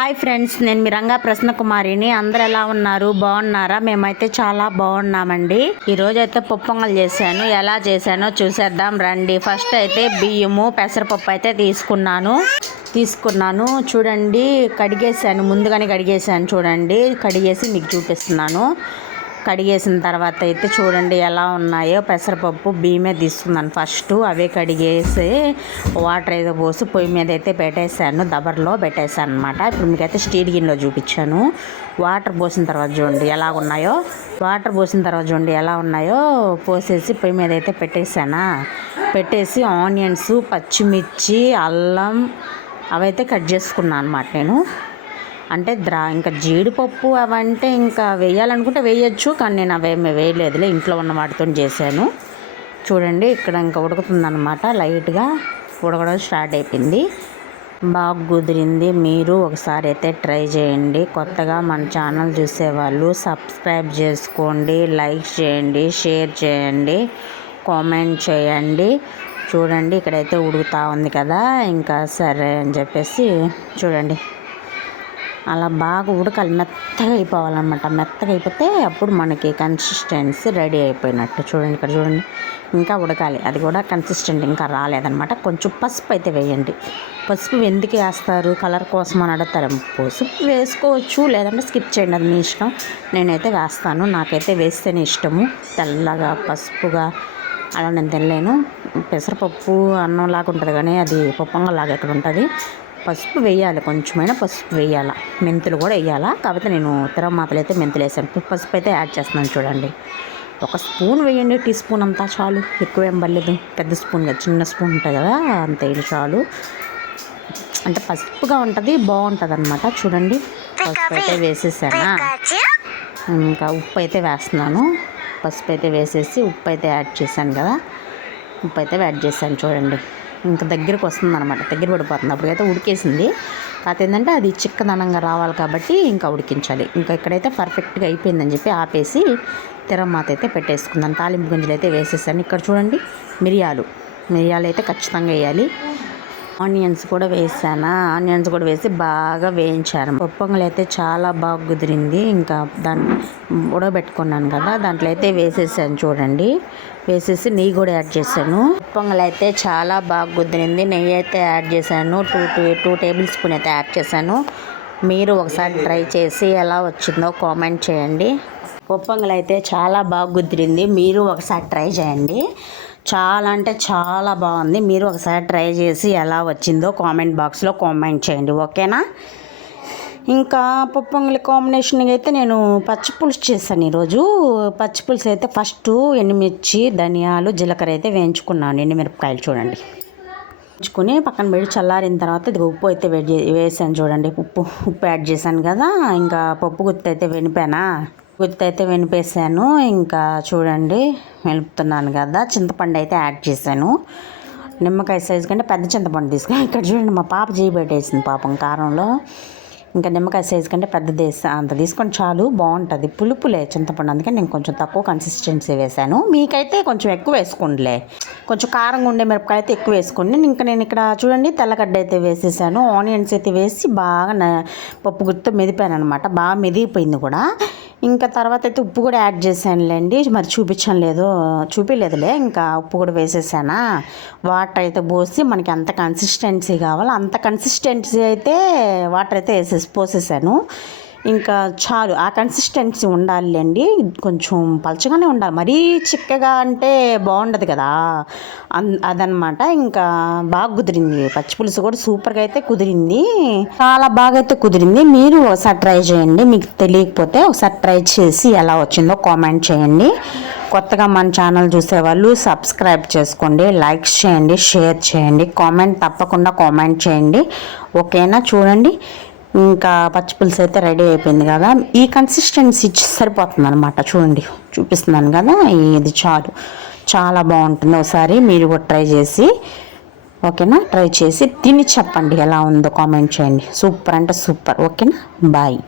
Hi friends, నేను మీ రంగా ప్రసన్న కుమారిని. అందరు ఎలా ఉన్నారు? బాగున్నారా? మేమైతే చాలా బాగున్నామండి. ఈరోజు అయితే పప్పు పొంగల్ చేశాను. ఎలా చేశానో చూసేద్దాం రండి. ఫస్ట్ అయితే బియ్యము పెసరపప్పు అయితే తీసుకున్నాను చూడండి. కడిగేసాను, ముందుగానే కడిగేసాను చూడండి. కడిగేసి మీకు చూపిస్తున్నాను. కడిగేసిన తర్వాత అయితే చూడండి ఎలా ఉన్నాయో. పెసరపప్పు బియ్యమే తీసుకున్నాను ఫస్ట్. అవే కడిగేసి వాటర్ ఏదో పోసి పొయ్యి మీద అయితే పెట్టేశాను, దబర్లో పెట్టేశాను అనమాట. ఇప్పుడు మీకైతే స్టీల్ గిన్నెలో చూపించాను. వాటర్ పోసిన తర్వాత చూడండి ఎలా ఉన్నాయో. పోసేసి పొయ్యి మీద అయితే పెట్టేసి ఆనియన్స్, పచ్చిమిర్చి, అల్లం అవైతే కట్ చేసుకున్నాను అనమాట నేను. అంటే ఇంకా జీడిపప్పు అవంటే ఇంకా వేయాలనుకుంటే వేయచ్చు, కానీ నేను అవేమీ వేయలేదులే, ఇంట్లో ఉన్న వాటితో చేశాను. చూడండి ఇక్కడ ఇంకా ఉడుకుతుందన్నమాట. లైట్గా ఉడకడం స్టార్ట్ అయిపోయింది. బాగా కుదిరింది. మీరు ఒకసారి అయితే ట్రై చేయండి. కొత్తగా మన ఛానల్ చూసేవాళ్ళు సబ్స్క్రైబ్ చేసుకోండి, లైక్ చేయండి, షేర్ చేయండి, కామెంట్ చేయండి. చూడండి ఇక్కడైతే ఉడుకుతూ ఉంది కదా, ఇంకా సరే అని చెప్పేసి చూడండి అలా బాగా ఉడకాలి, మెత్తగా అయిపోవాలన్నమాట. మెత్తగా అయిపోతే అప్పుడు మనకి కన్సిస్టెన్సీ రెడీ అయిపోయినట్టు. చూడండి ఇక్కడ చూడండి, ఇంకా ఉడకాలి. అది కూడా కన్సిస్టెంట్ ఇంకా రాలేదన్నమాట. కొంచెం పసుపు అయితే వేయండి. పసుపు ఎందుకు వేస్తారు? కలర్ కోసం అని అడుగుతారు. పసుపు వేసుకోవచ్చు, లేదంటే స్కిప్ చేయండి, అది మీ ఇష్టం. నేనైతే వేస్తాను, నాకైతే వేస్తేనే ఇష్టము. తెల్లగా పసుపుగా అలా నేను తినలేను. పెసరపప్పు అన్నంలాగా ఉంటుంది, కానీ అది పప్పంగలాగా ఎక్కడ ఉంటుంది. పసుపు వేయాలి, కొంచెమైనా పసుపు వేయాలి. మెంతులు కూడా వేయాలా, కాకపోతే నేను తిరగమాతలు అయితే మెంతులు వేసాను. పసుపు అయితే యాడ్ చేస్తున్నాను చూడండి. 1 స్పూన్ వేయండి, టీ స్పూన్ అంతా చాలు, ఎక్కువేం పర్లేదు. పెద్ద స్పూన్ కదా, చిన్న స్పూన్ ఉంటుంది కదా, అంత ఇది చాలు. అంటే పసుపుగా ఉంటుంది, బాగుంటుంది అనమాట. చూడండి పసుపు అయితే వేసేసానా. ఇంకా ఉప్పు అయితే వేస్తున్నాను. పసుపు అయితే వేసేసి ఉప్పు అయితే యాడ్ చేశాను కదా, ఉప్పు అయితే యాడ్ చేశాను చూడండి. ఇంకా దగ్గరకు వస్తుంది అనమాట, దగ్గర పడిపోతుంది. అప్పటికైతే ఉడికేసింది. కాకపోతే ఏంటంటే అది చిక్కదనంగా రావాలి కాబట్టి ఇంకా ఉడికించాలి. ఇంకా ఇక్కడైతే పర్ఫెక్ట్గా అయిపోయిందని చెప్పి ఆపేసి తిరగమాత అయితే పెట్టేసుకుందాను. తాలింపు గింజలు అయితే వేసేసాను. ఇక్కడ చూడండి మిరియాలు అయితే ఖచ్చితంగా వేయాలి. ఆనియన్స్ కూడా వేసి బాగా వేయించాను. పప్పు పొంగల్ అయితే చాలా బాగా కుదిరింది. ఇంకా దాన్ని ఉడకబెట్టుకున్నాను కదా, దాంట్లో అయితే వేసేసాను చూడండి. వేసేసి నెయ్యి కూడా యాడ్ చేశాను. పప్పు పొంగల్ అయితే చాలా బాగా కుదిరింది. నెయ్యి అయితే యాడ్ చేశాను. 2 టేబుల్ స్పూన్ అయితే యాడ్ చేశాను. మీరు ఒకసారి ట్రై చేసి ఎలా వచ్చిందో కామెంట్ చేయండి. పప్పు పొంగల్ అయితే చాలా బాగా కుదిరింది. మీరు ఒకసారి ట్రై చేయండి. చాలా అంటే చాలా బాగుంది. మీరు ఒకసారి ట్రై చేసి ఎలా వచ్చిందో కామెంట్ బాక్స్లో కామెంట్ చేయండి, ఓకేనా? ఇంకా పప్పు పొంగల్ కాంబినేషన్గా అయితే నేను పచ్చిపులుసు చేశాను ఈరోజు. పచ్చిపులుసు అయితే ఫస్ట్ ఎండుమిర్చి, ధనియాలు, జీలకర్ర అయితే వేయించుకున్నాను. ఎండుమిరపకాయలు చూడండి వేయించుకొని పక్కన పెట్టి చల్లారిన తర్వాత ఇది ఉప్పు అయితే వేసాను చూడండి. ఉప్పు యాడ్ చేశాను కదా. ఇంకా పప్పు గుత్తి అయితే వెనిపేసాను. ఇంకా చూడండి వెలుపుతున్నాను కదా. చింతపండు అయితే యాడ్ చేశాను. నిమ్మకాయ సైజు కంటే పెద్ద చింతపండు తీసుకుని ఇక్కడ చూడండి, మా పాప పెట్టేసింది పాపం కారంలో. ఇంకా నిమ్మకాయ సైజు కంటే పెద్దది అంత తీసుకొని చాలు, బాగుంటుంది. పులుపులే చింతపండు, అందుకని నేను కొంచెం తక్కువ కన్సిస్టెన్సీ వేసాను. మీకైతే కొంచెం ఎక్కువ వేసుకోండిలే, కొంచెం కారంగా ఉండే మిరపకాయ అయితే ఎక్కువ వేసుకోండి. ఇంకా నేను ఇక్కడ చూడండి తెల్లగడ్డ అయితే వేసేసాను. ఆనియన్స్ అయితే వేసి బాగా పప్పు గుత్తితో మెదిపాను అనమాట. బాగా మెదిగిపోయింది కూడా. ఇంకా తర్వాత అయితే ఉప్పు కూడా యాడ్ చేశానులేండి, మరి చూపించలేదులే. ఇంకా ఉప్పు కూడా వేసేసానా. వాటర్ అయితే పోసి మనకి ఎంత కన్సిస్టెన్సీ కావాలో అంత కన్సిస్టెన్సీ అయితే వాటర్ అయితే పోసేసాను. ఇంకా చాలు, ఆ కన్సిస్టెన్సీ ఉండాలండి. కొంచెం పలచగానే ఉండాలి, మరీ చిక్కగా అంటే బాగుండదు కదా, అదనమాట. ఇంకా బాగా కుదిరింది. పచ్చిపులుసు కూడా సూపర్గా అయితే కుదిరింది, చాలా బాగా అయితే కుదిరింది. మీరు ఒకసారి ట్రై చేయండి. మీకు తెలియకపోతే ఒకసారి ట్రై చేసి ఎలా వచ్చిందో కామెంట్ చేయండి. కొత్తగా మన ఛానల్ చూసేవాళ్ళు సబ్స్క్రైబ్ చేసుకోండి, లైక్ చేయండి, షేర్ చేయండి, తప్పకుండా కామెంట్ చేయండి, ఓకేనా? చూడండి ఇంకా పచ్చిపులుసు అయితే రెడీ అయిపోయింది కదా. ఈ కన్సిస్టెన్సీ సరిపోతుంది అనమాట. చూడండి చూపిస్తున్నాను కదా, ఇది చాలు, చాలా బాగుంటుంది. ఒకసారి మీరు కూడా ట్రై చేసి, ఓకేనా? ట్రై చేసి తిని చెప్పండి ఎలా ఉందో కామెంట్ చేయండి. సూపర్ అంటే సూపర్, ఓకేనా? బాయ్.